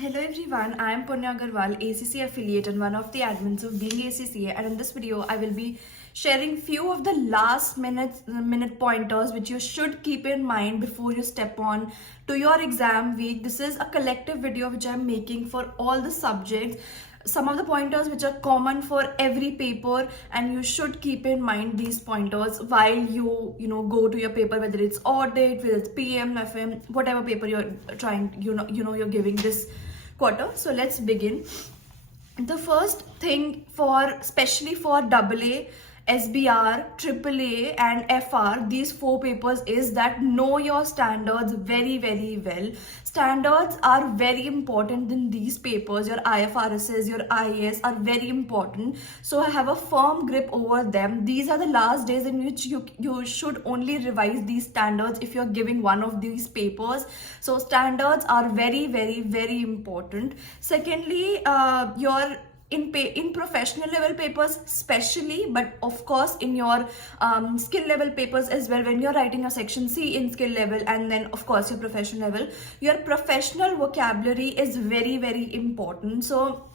Hello everyone, I am Punya Agarwal, ACC affiliate and one of the admins of Being ACCA, and in this video I will be sharing few of the last minute pointers which you should keep in mind before you step on to your exam week. This is a collective video which I am making for all the subjects. Some of the pointers which are common for every paper, and you should keep in mind these pointers while you go to your paper, whether it's audit, whether it's PM, FM, whatever paper you're trying, you're giving this quarter. So let's begin. The first thing, for especially for AA, SBR, AAA and FR, these four papers, is that know your standards very well. Standards are very important in these papers. Your IFRSs, your IAS are very important, so have a firm grip over them. These are the last days in which you should only revise these standards if you're giving one of these papers. So standards are very important. Secondly, your in professional level papers especially, but of course in your skill level papers as well, when you're writing a section C in skill level, and then of course your professional level, your professional vocabulary is very important. So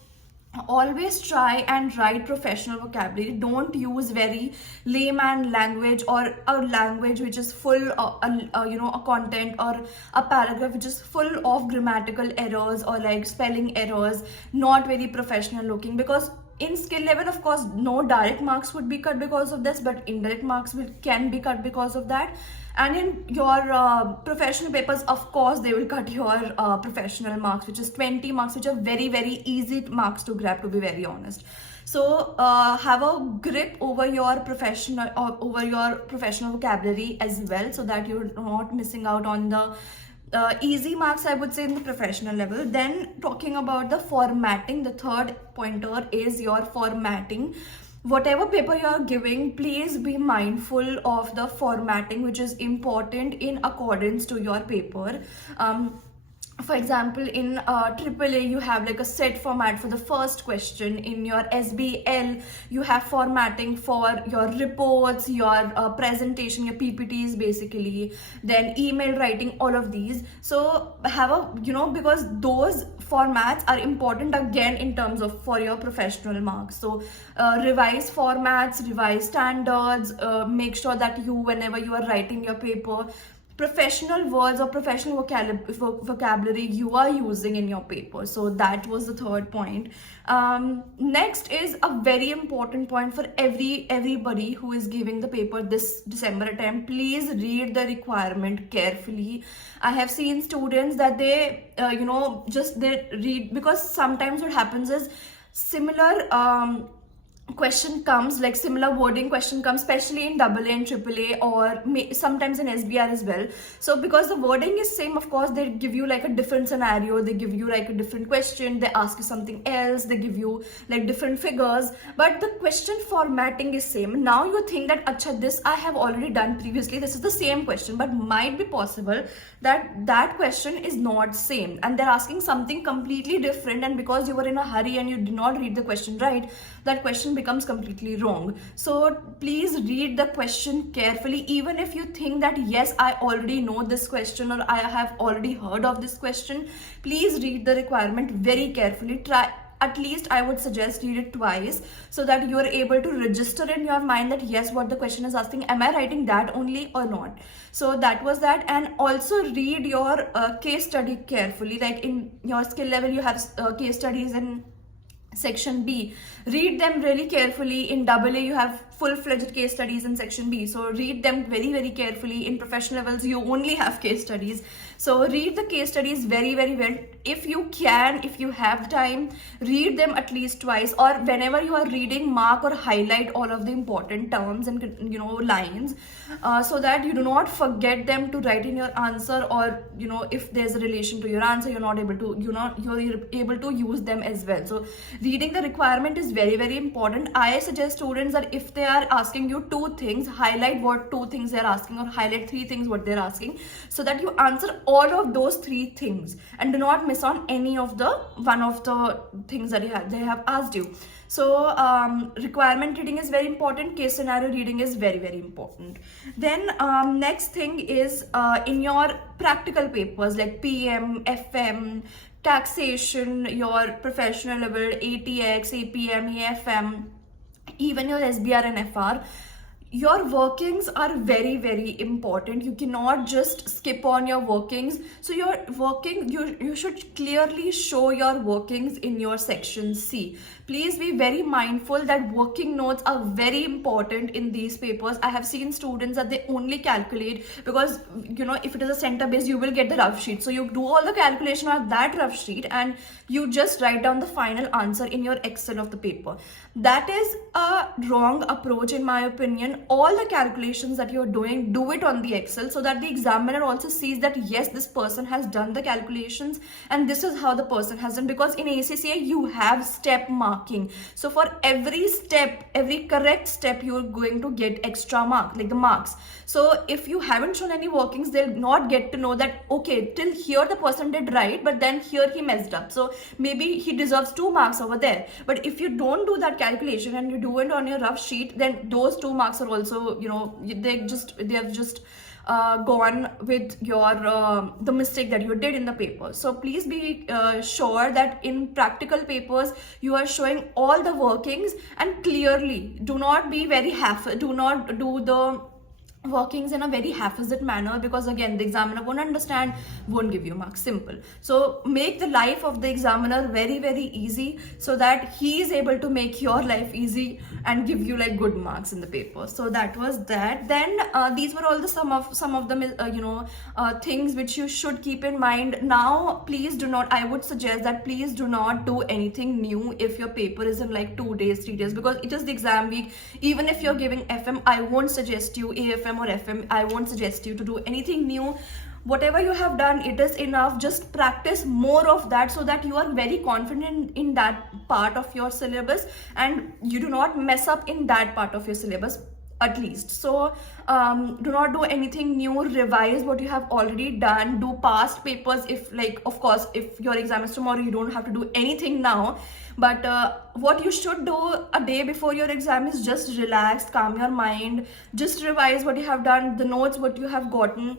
always try and write professional vocabulary. Don't use very layman language or a language which is full of a content or a paragraph which is full of grammatical errors or like spelling errors, not very professional looking. Because in skill level, of course, no direct marks would be cut because of this, but indirect marks can be cut because of that. And in your professional papers, of course, they will cut your professional marks, which is 20 marks, which are very easy marks to grab, to be very honest. So have a grip over your professional vocabulary as well, so that you're not missing out on the easy marks, I would say, in the professional level. Then talking about the formatting, the third pointer is your formatting. Whatever paper you are giving, please be mindful of the formatting, which is important in accordance to your paper. For example, in AAA, you have like a set format for the first question. In your SBL, you have formatting for your reports, your presentation, your PPTs basically, then email writing, all of these. So have a, because those formats are important again in terms of for your professional marks. So revise formats, revise standards, make sure that whenever you are writing your paper, professional words or professional vocabulary you are using in your paper. So that was the third point. Next is a very important point for everybody who is giving the paper this December attempt. Please read the requirement carefully. I have seen students that they they read, because sometimes what happens is similar question comes, like similar wording question comes, especially in AA and AAA, or sometimes in SBR as well. So because the wording is same, of course they give you like a different scenario, they give you like a different question, they ask you something else, they give you like different figures, but the question formatting is same. Now you think that, acha, this I have already done previously, this is the same question, but might be possible that that question is not same and they're asking something completely different, and because you were in a hurry and you did not read the question right, that question becomes completely wrong. So please read the question carefully. Even if you think that, yes, I already know this question or I have already heard of this question, please read the requirement very carefully. Try, at least I would suggest, read it twice, so that you are able to register in your mind that, yes, what the question is asking, am I writing that only or not? So that was that. And also read your case study carefully. Like in your skill level, you have case studies in section B. Read them really carefully. In AA, you have full-fledged case studies in section B, so read them very carefully. In professional levels, you only have case studies, so read the case studies very well. If you can, if you have time, read them at least twice, or whenever you are reading, mark or highlight all of the important terms and lines, so that you do not forget them to write in your answer, or if there's a relation to your answer, you're able to use them as well. So reading the requirement is very important. I suggest students that if they are asking you two things, highlight what two things they're asking, or highlight three things what they're asking, so that you answer all of those three things and do not miss on any of the one of the things that they have asked you. So requirement reading is very important. Case scenario reading is very important. Then next thing is in your practical papers like PM, FM, taxation, your professional level, ATX, APM, AFM, even your SBR and FR, your workings are very, very important. You cannot just skip on your workings. So your working, you should clearly show your workings in your section C. Please be very mindful that working notes are very important in these papers. I have seen students that they only calculate, because if it is a center base, you will get the rough sheet, so you do all the calculation on that rough sheet and you just write down the final answer in your Excel of the paper. That is a wrong approach in my opinion. All the calculations that you're doing, do it on the Excel, so that the examiner also sees that yes, this person has done the calculations and this is how the person has done. Because in ACCA you have step marking, so for every step, every correct step, you're going to get extra mark, like the marks. So if you haven't shown any workings, they'll not get to know that okay, till here the person did right, but then here he messed up, so maybe he deserves 2 marks over there. But if you don't do that calculation and you do it on your rough sheet, then those 2 marks are also, they have just gone with your the mistake that you did in the paper. So please be sure that in practical papers you are showing all the workings and clearly. Do not be very do not do the workings in a very haphazard manner, because again the examiner won't understand, won't give you marks. Simple. So make the life of the examiner very, very easy, so that he is able to make your life easy and give you like good marks in the paper. So that was that. Then these were all the some of the things which you should keep in mind. Now please do not, I would suggest that please do not do anything new if your paper is in like 2 days, 3 days, because it is the exam week. Even if you're giving FM, I won't suggest you AFM or FM, I won't suggest you to do anything new. Whatever you have done, it is enough. Just practice more of that, so that you are very confident in that part of your syllabus and you do not mess up in that part of your syllabus at least. So do not do anything new. Revise what you have already done. Do past papers. If like, of course, if your exam is tomorrow, you don't have to do anything now. But what you should do a day before your exam is just relax, calm your mind, just revise what you have done, the notes what you have gotten.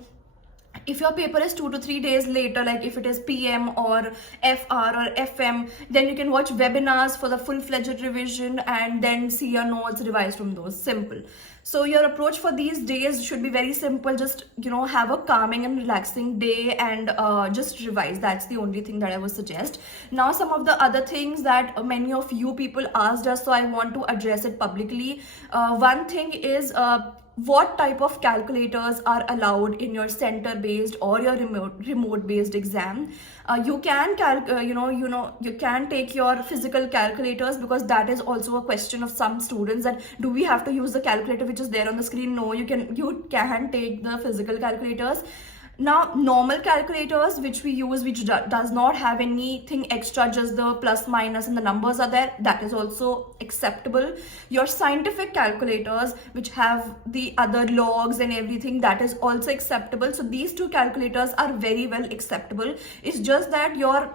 If your paper is 2 to 3 days later, like if it is PM or FR or FM, then you can watch webinars for the full-fledged revision and then see your notes, revise from those. Simple. So your approach for these days should be very simple. Just have a calming and relaxing day and just revise. That's the only thing that I would suggest. Now some of the other things that many of you people asked us, so I want to address it publicly. One thing is what type of calculators are allowed in your center based or your remote based exam. You can you can take your physical calculators, because that is also a question of some students, that do we have to use the calculator which is there on the screen? No, you can take the physical calculators. Now normal calculators which we use, which does not have anything extra, just the plus minus and the numbers are there, that is also acceptable. Your scientific calculators which have the other logs and everything, that is also acceptable. So these two calculators are very well acceptable. It's just that your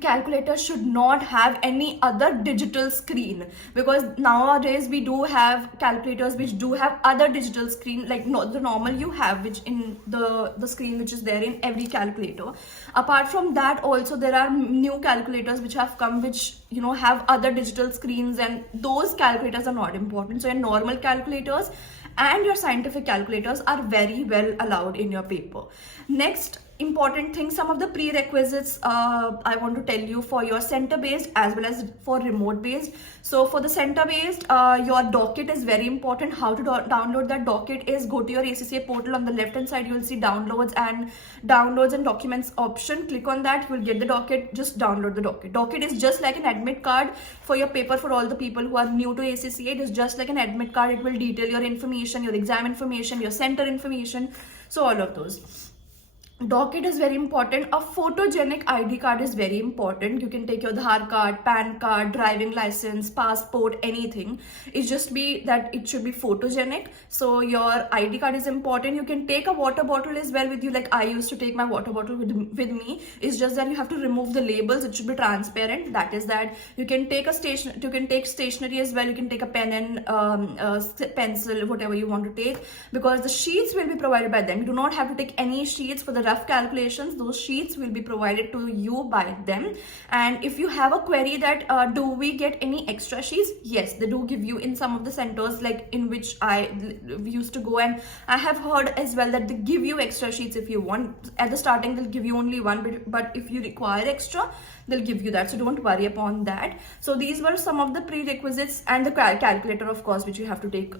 calculator should not have any other digital screen, because nowadays we do have calculators which do have other digital screen, like the normal you have, which in the screen which is there in every calculator. Apart from that, also there are new calculators which have come, which have other digital screens, and those calculators are not important. So your normal calculators and your scientific calculators are very well allowed in your paper. Next important thing, some of the prerequisites I want to tell you for your center based as well as for remote based. So for the center based, your docket is very important. How to download that docket is, go to your ACCA portal. On the left hand side you will see downloads and documents option. Click on that, you will get the docket. Just download the docket. Docket is just like an admit card for your paper. For all the people who are new to ACCA, it is just like an admit card. It will detail your information, your exam information, your center information, so all of those. Docket is very important. A photogenic ID card is very important. You can take your Aadhaar card, PAN card, driving license, passport, anything. It's just be that it should be photogenic. So your ID card is important. You can take a water bottle as well with you. Like I used to take my water bottle with me. It's just that you have to remove the labels. It should be transparent. That is that. You can take stationery as well. You can take a pen and pencil, whatever you want to take, because the sheets will be provided by them. You do not have to take any sheets for the rough calculations, those sheets will be provided to you by them. And if you have a query that do we get any extra sheets, yes, they do give you in some of the centers like in which I used to go, and I have heard as well that they give you extra sheets if you want. At the starting they'll give you only one, but if you require extra, they'll give you that, so don't worry upon that. So these were some of the prerequisites, and the calculator of course, which you have to take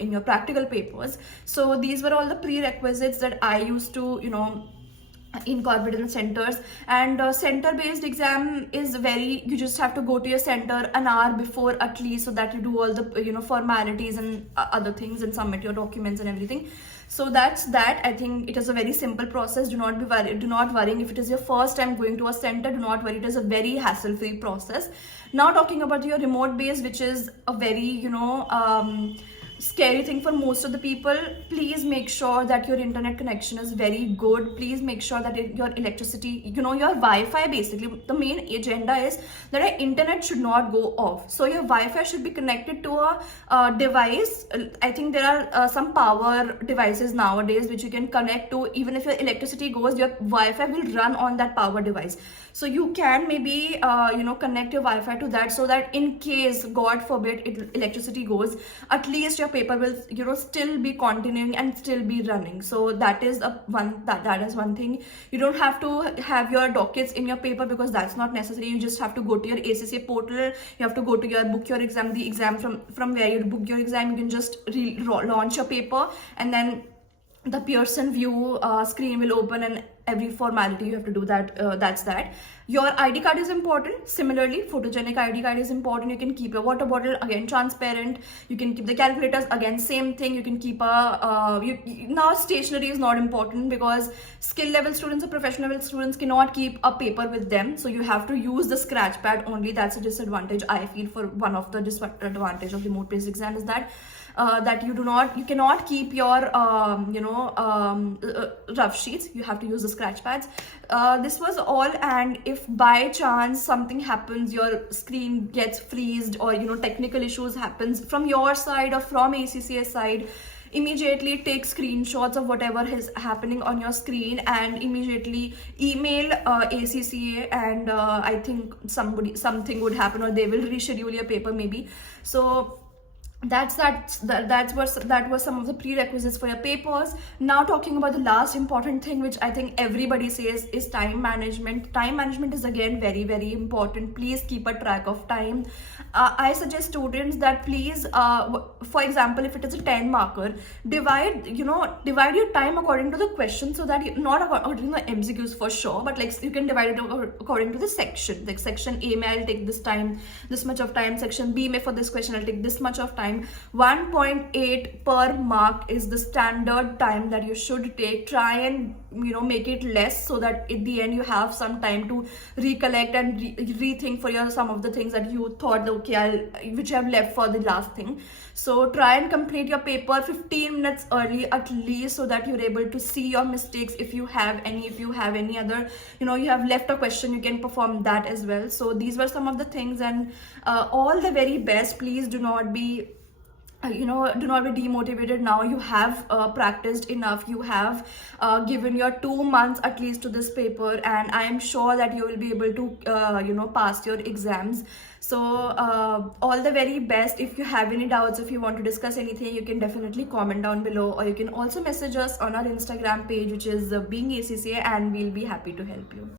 in your practical papers. So these were all the prerequisites that I used to incorporate in the centers. And center based exam is very, you just have to go to your center an hour before at least, so that you do all the formalities and other things and submit your documents and everything. So that's that. I think it is a very simple process. Do not be worried, do not worrying if it is your first time going to a center, do not worry, it is a very hassle free process. Now talking about your remote base, which is a very scary thing for most of the people. Please make sure that your internet connection is very good. Please make sure that your electricity, your Wi-Fi, basically the main agenda is that your internet should not go off. So your Wi-Fi should be connected to a device. I think there are some power devices nowadays which you can connect to. Even if your electricity goes, your Wi-Fi will run on that power device. So you can maybe connect your Wi-Fi to that, so that in case God forbid electricity goes, at least your paper will still be continuing and still be running. So that is that is one thing. You don't have to have your dockets in your paper, because that's not necessary. You just have to go to your ACCA portal, you have to go to your book your exam, the exam from where you book your exam. You can just launch your paper, and then the Pearson VUE screen will open, and every formality you have to do that. That's that. Your ID card is important. Similarly, photogenic ID card is important. You can keep your water bottle, again transparent. You can keep the calculators, again same thing. You can keep now stationery is not important, because skill level students or professional level students cannot keep a paper with them, so you have to use the scratch pad only. That's a disadvantage I feel. For one of the disadvantage of remote based exam is that you cannot keep your rough sheets. You have to use the scratch pads. This was all, and if by chance something happens, your screen gets freezed, or technical issues happens from your side or from ACCA side, immediately take screenshots of whatever is happening on your screen and immediately email ACCA, and I think something would happen, or they will reschedule your paper maybe. So that was some of the prerequisites for your papers. Now talking about the last important thing, which I think everybody says, is time management. Time management is again very, very important. Please keep a track of time. I suggest students that please, for example, if it is a 10 marker, divide your time according to the question, so that not according to the MCQs for sure, but like you can divide it according to the section. Like section A may I'll take this time, this much of time. Section B may for this question I'll take this much of time. 1.8 per mark is the standard time that you should take. Try and make it less, so that at the end you have some time to recollect and rethink for some of the things that you thought, okay, which you have left for the last thing. So try and complete your paper 15 minutes early at least, so that you're able to see your mistakes if you have any. If you have any other, you have left a question, you can perform that as well. So these were some of the things, and all the very best. Please do not be demotivated. Now you have practiced enough. You have given your 2 months at least to this paper, and I am sure that you will be able to pass your exams. So all the very best. If you have any doubts, if you want to discuss anything, you can definitely comment down below, or you can also message us on our Instagram page, which is Being ACCA, and we'll be happy to help you.